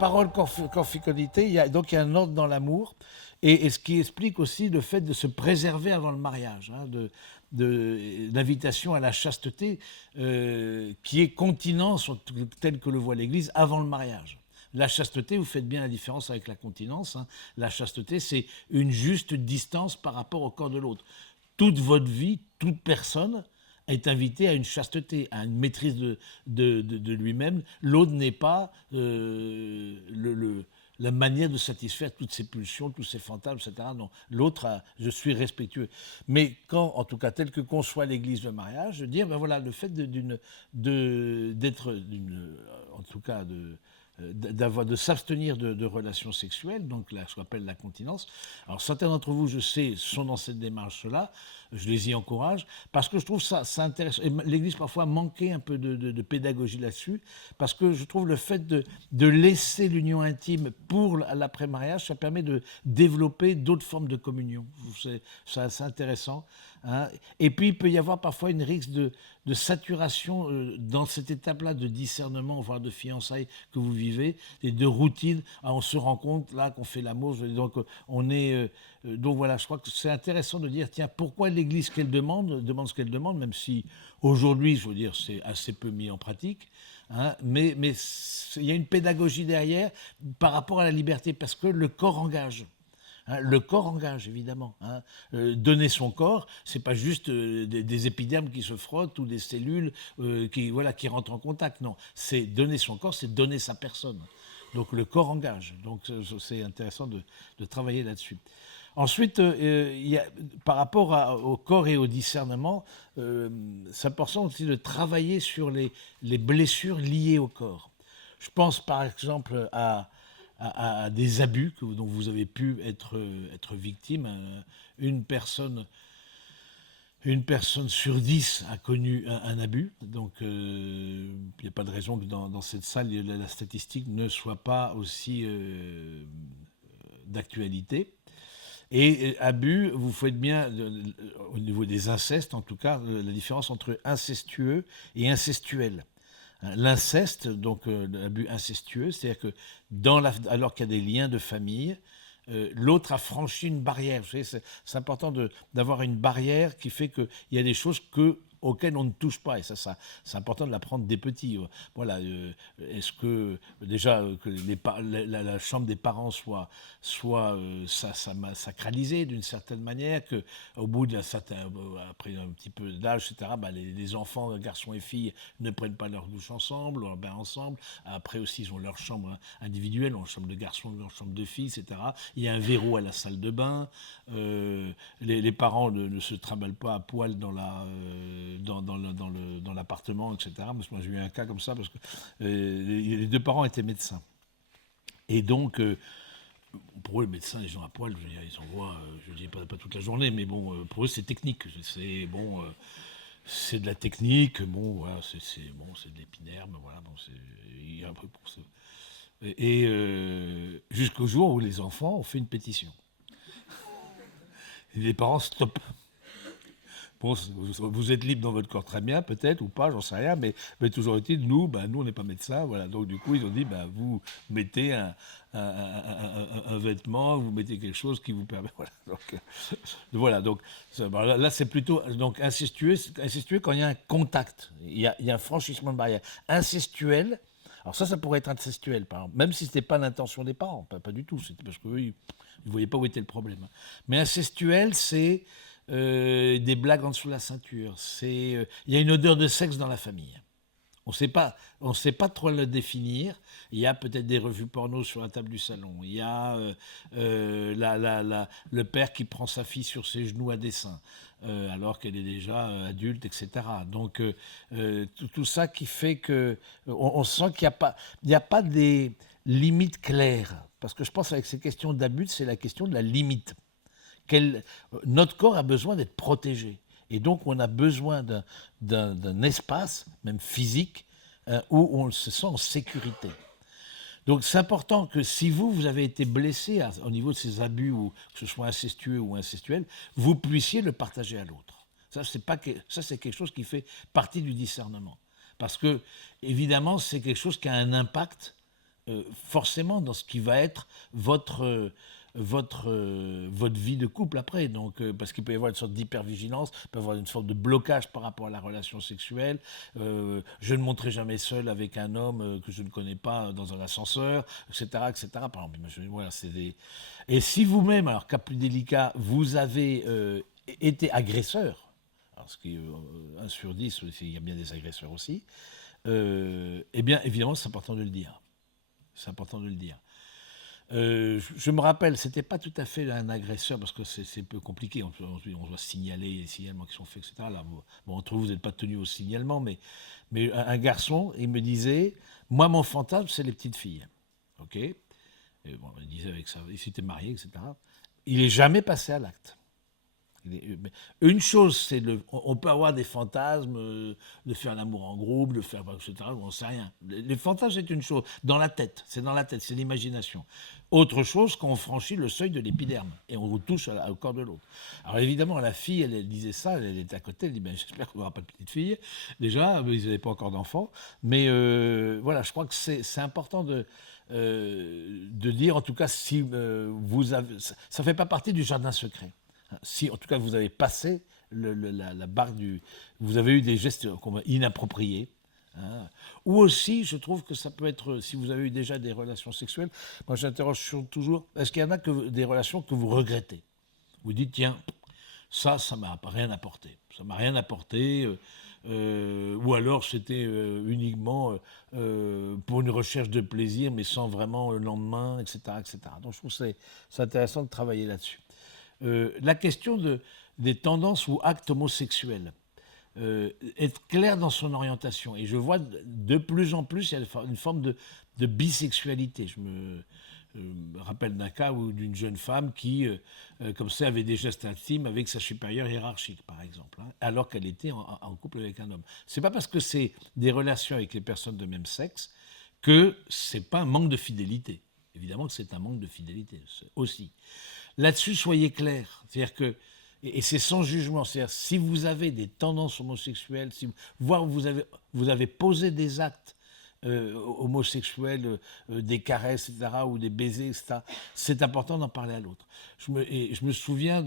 parole, corps, fécondité, il y a un ordre dans l'amour, et ce qui explique aussi le fait de se préserver avant le mariage, hein, l'invitation à la chasteté, qui est continence, telle que le voit l'Église, avant le mariage. La chasteté, vous faites bien la différence avec la continence, hein. La chasteté, c'est une juste distance par rapport au corps de l'autre. Toute votre vie, toute personne est invitée à une chasteté, à une maîtrise de lui-même. L'autre n'est pas la manière de satisfaire toutes ses pulsions, tous ses fantasmes, etc. Non, l'autre, je suis respectueux. Mais quand, en tout cas, tel que conçoit l'Église le mariage, de dire, ben voilà, le fait d'être, en tout cas, de s'abstenir de relations sexuelles, donc ce qu'on appelle la continence. Alors certains d'entre vous, je sais, sont dans cette démarche-là, je les y encourage, parce que je trouve ça intéressant. Et l'Église parfois manquait un peu de pédagogie là-dessus, parce que je trouve le fait de laisser l'union intime pour l'après-mariage, ça permet de développer d'autres formes de communion. C'est assez intéressant. Hein. Et puis il peut y avoir parfois une risque de saturation dans cette étape-là de discernement, voire de fiançailles que vous vivez, et de routine. Ah, on se rend compte là qu'on fait l'amour, donc on est... donc voilà, je crois que c'est intéressant de dire, tiens, pourquoi l'Église qu'elle demande ce qu'elle demande, même si aujourd'hui, je veux dire, c'est assez peu mis en pratique, hein, mais il y a une pédagogie derrière par rapport à la liberté, parce que le corps engage. Hein, le corps engage, évidemment. Hein. Donner son corps, c'est pas juste des épidermes qui se frottent ou des cellules qui rentrent en contact. Non, c'est donner son corps, c'est donner sa personne. Donc le corps engage. Donc c'est intéressant de travailler là-dessus. Ensuite, par rapport au corps et au discernement, c'est important aussi de travailler sur les blessures liées au corps. Je pense par exemple à des abus dont vous avez pu être victime. Une personne sur 10 a connu un abus, donc il n'y a pas de raison que dans cette salle, la statistique ne soit pas aussi d'actualité. Et abus, vous faites bien, au niveau des incestes en tout cas, la différence entre incestueux et incestuel. L'inceste, donc l'abus incestueux, c'est-à-dire que alors qu'il y a des liens de famille, l'autre a franchi une barrière. Vous savez, c'est important d'avoir une barrière qui fait qu'il y a des choses auxquelles on ne touche pas. Et ça c'est important de l'apprendre dès petit. Voilà. Est-ce que déjà que la chambre des parents soit sacralisée d'une certaine manière, qu'au bout après un petit peu d'âge, etc., les enfants, garçons et filles, ne prennent pas leur douche ensemble, leur bain ensemble. Après aussi, ils ont leur chambre individuelle, leur chambre de garçon, leur chambre de filles, etc. Il y a un verrou à la salle de bain. Les parents ne se trimballent pas à poil dans l'appartement, etc. Moi, j'ai eu un cas comme ça parce que les deux parents étaient médecins. Et donc, pour eux, les médecins, les gens à poil, je veux dire, ils en voient, je ne dis pas toute la journée, mais bon, pour eux, c'est technique. C'est de la technique, voilà, c'est de l'épiderme, voilà, il y a un peu pour ça. Et jusqu'au jour où les enfants ont fait une pétition. Et les parents, stop. Bon, vous êtes libre dans votre corps, très bien, peut-être, ou pas, j'en sais rien, mais toujours est-il, nous, on n'est pas médecins, voilà. Donc, du coup, ils ont dit, vous mettez un vêtement, vous mettez quelque chose qui vous permet, voilà. Donc, là, c'est plutôt, donc, incestueux quand il y a un contact, il y a un franchissement de barrière. Incestuel, alors ça pourrait être incestuel, par exemple, même si ce n'était pas l'intention des parents, pas du tout, c'était parce qu'eux, ils ne voyaient pas où était le problème. Mais incestuel, c'est des blagues en dessous de la ceinture. Il y a une odeur de sexe dans la famille. On ne sait pas trop le définir. Il y a peut-être des revues porno sur la table du salon. Il y a le père qui prend sa fille sur ses genoux à dessein, alors qu'elle est déjà adulte, etc. Donc tout ça qui fait que on sent qu'il n'y a pas des limites claires. Parce que je pense avec ces questions d'abus, c'est la question de la limite. Notre corps a besoin d'être protégé. Et donc, on a besoin d'un espace, même physique, où on se sent en sécurité. Donc, c'est important que si vous avez été blessé au niveau de ces abus, ou que ce soit incestueux ou incestuel, vous puissiez le partager à l'autre. Ça, c'est quelque chose qui fait partie du discernement. Parce que, évidemment, c'est quelque chose qui a un impact forcément dans ce qui va être votre vie de couple après. Donc, parce qu'il peut y avoir une sorte d'hypervigilance, il peut y avoir une sorte de blocage par rapport à la relation sexuelle. Je ne monterai jamais seul avec un homme que je ne connais pas dans un ascenseur, etc. etc. Par exemple, voilà, c'est des... Et si vous-même, alors cas plus délicat, vous avez été agresseur, alors ce qui est 1 sur 10, il y a bien des agresseurs aussi, eh bien, évidemment, c'est important de le dire. C'est important de le dire. Je me rappelle, c'était pas tout à fait un agresseur parce que c'est un peu compliqué. On doit signaler les signalements qui sont faits, etc. Là, bon, entre vous, vous n'êtes pas tenu au signalement, mais un garçon, il me disait, moi, mon fantasme, c'est les petites filles. Ok. Et bon, il disait avec ça, il s'était marié, etc. Il n'est jamais passé à l'acte. Une chose, c'est on peut avoir des fantasmes de faire l'amour en groupe, de faire etc. On ne sait rien. Les fantasmes, c'est une chose. Dans la tête, c'est l'imagination. Autre chose, quand on franchit le seuil de l'épiderme et on touche au corps de l'autre. Alors évidemment, la fille, elle disait ça, elle était à côté, elle dit ben, j'espère qu'on n'aura pas de petite fille. Déjà, ils n'avaient pas encore d'enfants. Mais voilà, je crois que c'est important de dire, en tout cas, si vous avez. Ça ne fait pas partie du jardin secret. Si, en tout cas, vous avez passé la barre du... Vous avez eu des gestes inappropriés. Hein. Ou aussi, je trouve que ça peut être, si vous avez eu déjà des relations sexuelles, moi j'interroge toujours, est-ce qu'il y en a des relations que vous regrettez? Vous dites, tiens, ça m'a rien apporté. Ça m'a rien apporté. Ou alors c'était uniquement pour une recherche de plaisir, mais sans vraiment le lendemain, etc., etc. Donc je trouve que c'est intéressant de travailler là-dessus. La question des tendances ou actes homosexuels, être clair dans son orientation. Et je vois de plus en plus, il y a une forme de bisexualité. Je me rappelle d'un cas d'une jeune femme qui, comme ça, avait des gestes intimes avec sa supérieure hiérarchique, par exemple, hein, alors qu'elle était en couple avec un homme. C'est pas parce que c'est des relations avec les personnes de même sexe que c'est pas un manque de fidélité. Évidemment que c'est un manque de fidélité aussi. Là-dessus, soyez clairs. C'est-à-dire que, et c'est sans jugement, c'est-à-dire si vous avez des tendances homosexuelles, voire vous avez posé des actes homosexuels, des caresses, etc., ou des baisers, etc., c'est important d'en parler à l'autre. Je me souviens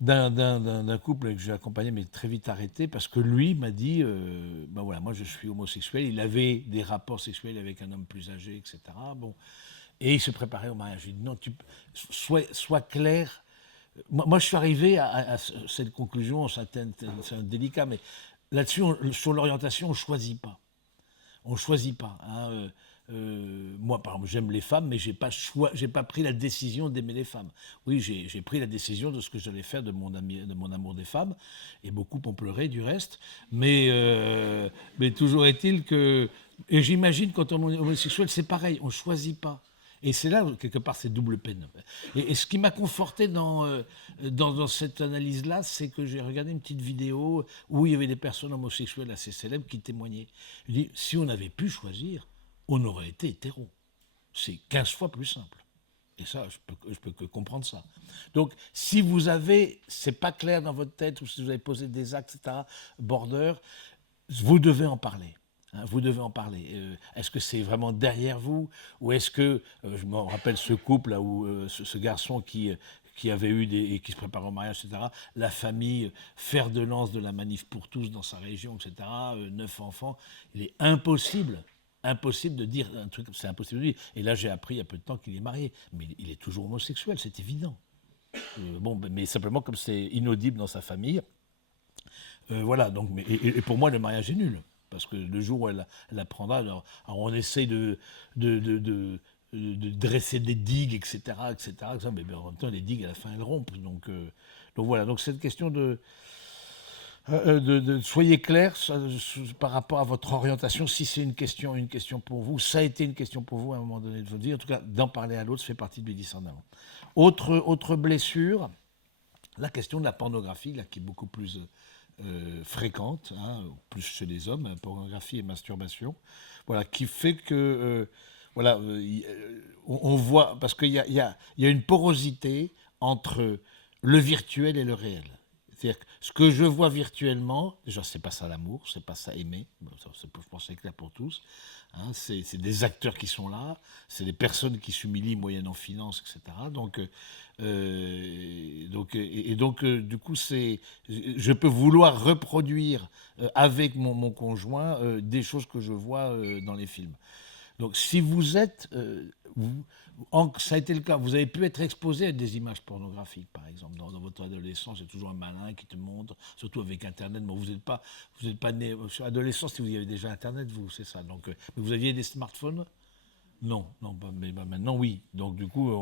d'un couple que j'ai accompagné, mais très vite arrêté, parce que lui m'a dit, ben voilà, moi je suis homosexuel, il avait des rapports sexuels avec un homme plus âgé, etc. Bon. Et il se préparait au mariage. Je lui ai dit, non, sois clair. Moi, je suis arrivé à cette conclusion, c'est délicat, mais là-dessus, sur l'orientation, on ne choisit pas. On ne choisit pas. Hein. Moi, par exemple, j'aime les femmes, mais je n'ai pas pris la décision d'aimer les femmes. Oui, j'ai pris la décision de ce que j'allais faire de mon amour des femmes, et beaucoup ont pleuré du reste. Mais toujours est-il que... Et j'imagine, quand on est homosexuel, c'est pareil, on ne choisit pas. Et c'est là, quelque part, c'est double peine. Et ce qui m'a conforté dans cette analyse-là, c'est que j'ai regardé une petite vidéo où il y avait des personnes homosexuelles assez célèbres qui témoignaient. Je dis, si on avait pu choisir, on aurait été hétéro. C'est 15 fois plus simple. Et ça, je peux que comprendre ça. Donc, si vous avez, c'est pas clair dans votre tête, ou si vous avez posé des actes, etc., border, vous devez en parler. Hein, vous devez en parler. Est-ce que c'est vraiment derrière vous? Ou est-ce que, je me rappelle ce couple, là, où ce garçon qui avait eu et qui se prépare au mariage, etc., la famille, fer de lance de la manif pour tous dans sa région, etc., 9 enfants, il est impossible de dire un truc, c'est impossible de dire. Et là, j'ai appris il y a peu de temps qu'il est marié. Mais il est toujours homosexuel, c'est évident. Bon, mais simplement, comme c'est inaudible dans sa famille, voilà, donc, et pour moi, le mariage est nul. Parce que le jour où elle apprendra, alors on essaye de dresser des digues, etc., etc., mais en même temps, les digues, à la fin, elles rompent. Donc voilà, donc cette question soyez clair par rapport à votre orientation, si c'est une question pour vous, ça a été une question pour vous à un moment donné de votre vie, en tout cas, d'en parler à l'autre, ça fait partie du discernement. Autre blessure, la question de la pornographie, là, qui est beaucoup plus fréquente, hein, plus chez les hommes, pornographie et masturbation, voilà, qui fait que, voilà, on voit, parce qu'il y a une porosité entre le virtuel et le réel. C'est-à-dire que ce que je vois virtuellement, déjà, c'est pas ça l'amour, c'est pas ça aimer. Bon, ça, je pense que c'est clair pour tous. Hein, c'est des acteurs qui sont là, c'est des personnes qui s'humilient moyennant finance, etc. Du coup, je peux vouloir reproduire avec mon conjoint des choses que je vois dans les films. Donc, si vous êtes, ça a été le cas, vous avez pu être exposé à des images pornographiques, par exemple, dans votre adolescence, il y a toujours un malin qui te montre, surtout avec Internet. Bon, vous n'êtes pas né sur l'adolescence, si vous y avez déjà Internet, vous, c'est ça. Donc, mais vous aviez des smartphones? Non, non, mais maintenant oui. Donc du coup,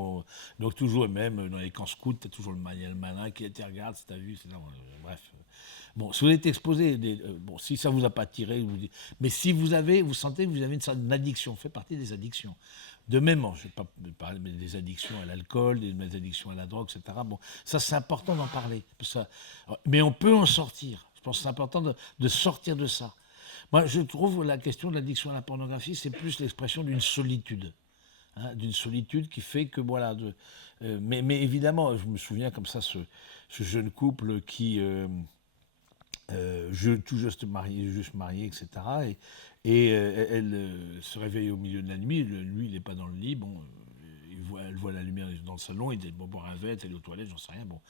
donc toujours et même dans les camps scouts, t'as toujours le malin qui te regarde, si t'as vu, bref. Bon, si vous êtes exposé, bon, si ça vous a pas attiré, mais si vous sentez que vous avez une certaine addiction, fait partie des addictions. De même, je ne vais pas parler des addictions à l'alcool, des addictions à la drogue, etc. Bon, ça c'est important d'en parler. Mais on peut en sortir. Je pense que c'est important de sortir de ça. Moi, je trouve la question de l'addiction à la pornographie, c'est plus l'expression d'une solitude. Hein, d'une solitude qui fait que, voilà. Mais évidemment, je me souviens comme ça, ce jeune couple qui, tout juste marié, etc. Elle se réveille au milieu de la nuit, lui, il n'est pas dans le lit, bon, elle voit la lumière dans le salon, il dit, bon, boire un verre, elle est aux toilettes, j'en sais rien, bon.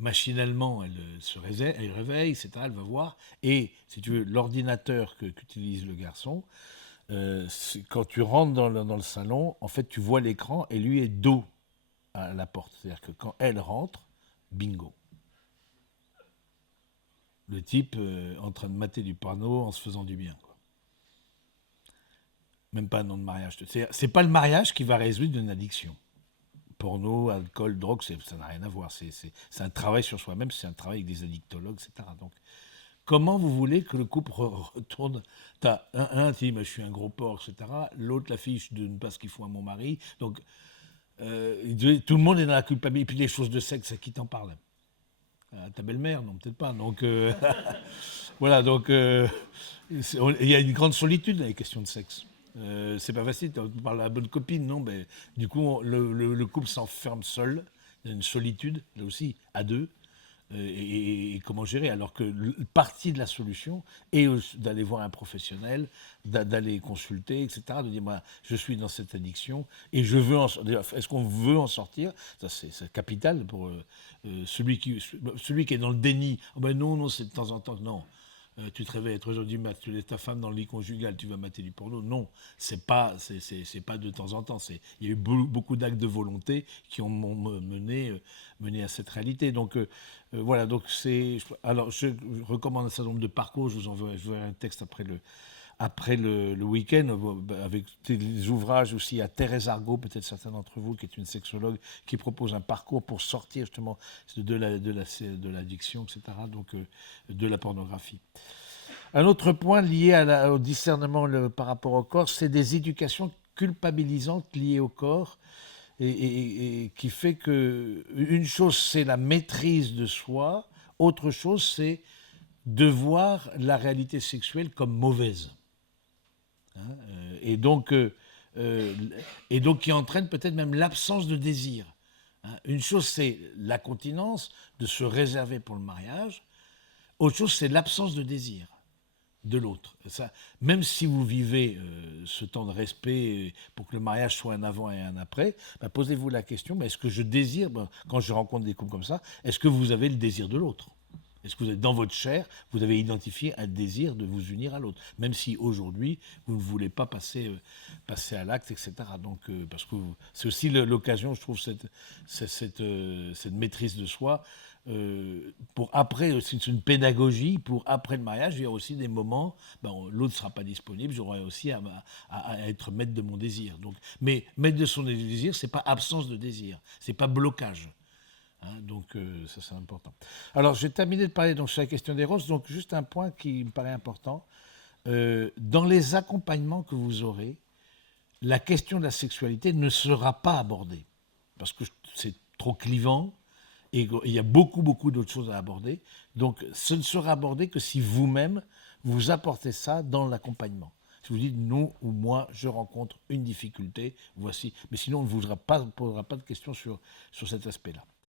Machinalement, elle se réveille, etc., elle va voir. Et, si tu veux, l'ordinateur qu'utilise le garçon, quand tu rentres dans le salon, en fait, tu vois l'écran et lui est dos à la porte. C'est-à-dire que quand elle rentre, bingo. Le type en train de mater du porno en se faisant du bien, quoi. Même pas un nom de mariage. C'est pas le mariage qui va résoudre une addiction. Porno, alcool, drogue, ça n'a rien à voir. C'est un travail sur soi-même, c'est un travail avec des addictologues, etc. Donc, comment vous voulez que le couple retourne? T'as un qui dit, je suis un gros porc, etc. L'autre, la fille, je donne pas ce qu'il faut à mon mari. Donc, tout le monde est dans la culpabilité. Et puis les choses de sexe, à qui t'en parle? Ta belle-mère? Non, peut-être pas. Donc, voilà, donc, il y a une grande solitude dans les questions de sexe. C'est pas facile, tu parles à la bonne copine, non, mais du coup, le couple s'enferme seul, il y a une solitude, là aussi, à deux, et comment gérer, alors que partie de la solution est d'aller voir un professionnel, d'aller consulter, etc., de dire, je suis dans cette addiction, et je veux est-ce qu'on veut en sortir? Ça, c'est capital pour celui qui est dans le déni. Oh non, c'est de temps en temps, non. Tu te réveilles à 3 heures du mat, tu laisses ta femme dans le lit conjugal, tu vas mater du porno. Non, c'est pas de temps en temps. Il y a eu beaucoup d'actes de volonté qui ont mené à cette réalité. Donc voilà. Donc alors je recommande un certain nombre de parcours. Je vous enverrai un texte après le week-end, avec des ouvrages aussi à Thérèse Argot, peut-être certains d'entre vous, qui est une sexologue, qui propose un parcours pour sortir justement de l'addiction, etc., donc de la pornographie. Un autre point lié au discernement par rapport au corps, c'est des éducations culpabilisantes liées au corps, et qui fait que une chose, c'est la maîtrise de soi, autre chose, c'est de voir la réalité sexuelle comme mauvaise. Hein, et donc qui entraîne peut-être même l'absence de désir. Hein, une chose, c'est la continence, de se réserver pour le mariage. Autre chose, c'est l'absence de désir de l'autre. Ça, même si vous vivez ce temps de respect pour que le mariage soit un avant et un après, posez-vous la question, est-ce que je désire, quand je rencontre des couples comme ça, est-ce que vous avez le désir de l'autre? Est-ce que vous êtes dans votre chair, vous avez identifié un désir de vous unir à l'autre, même si aujourd'hui vous ne voulez pas passer à l'acte, etc. Donc, parce que c'est aussi l'occasion, je trouve, cette maîtrise de soi. Pour après, c'est une pédagogie pour après le mariage. Il y a aussi des moments, l'autre ne sera pas disponible, j'aurai aussi à être maître de mon désir. Donc, mais maître de son désir, c'est pas absence de désir, c'est pas blocage. Hein, donc ça c'est important. Alors j'ai terminé de parler donc, sur la question des roses, donc juste un point qui me paraît important. Dans les accompagnements que vous aurez, la question de la sexualité ne sera pas abordée, parce que c'est trop clivant, et il y a beaucoup d'autres choses à aborder. Donc ce ne sera abordé que si vous-même, vous apportez ça dans l'accompagnement. Si vous dites, nous ou moi, je rencontre une difficulté, voici. Mais sinon, on ne vous posera pas de questions sur cet aspect-là.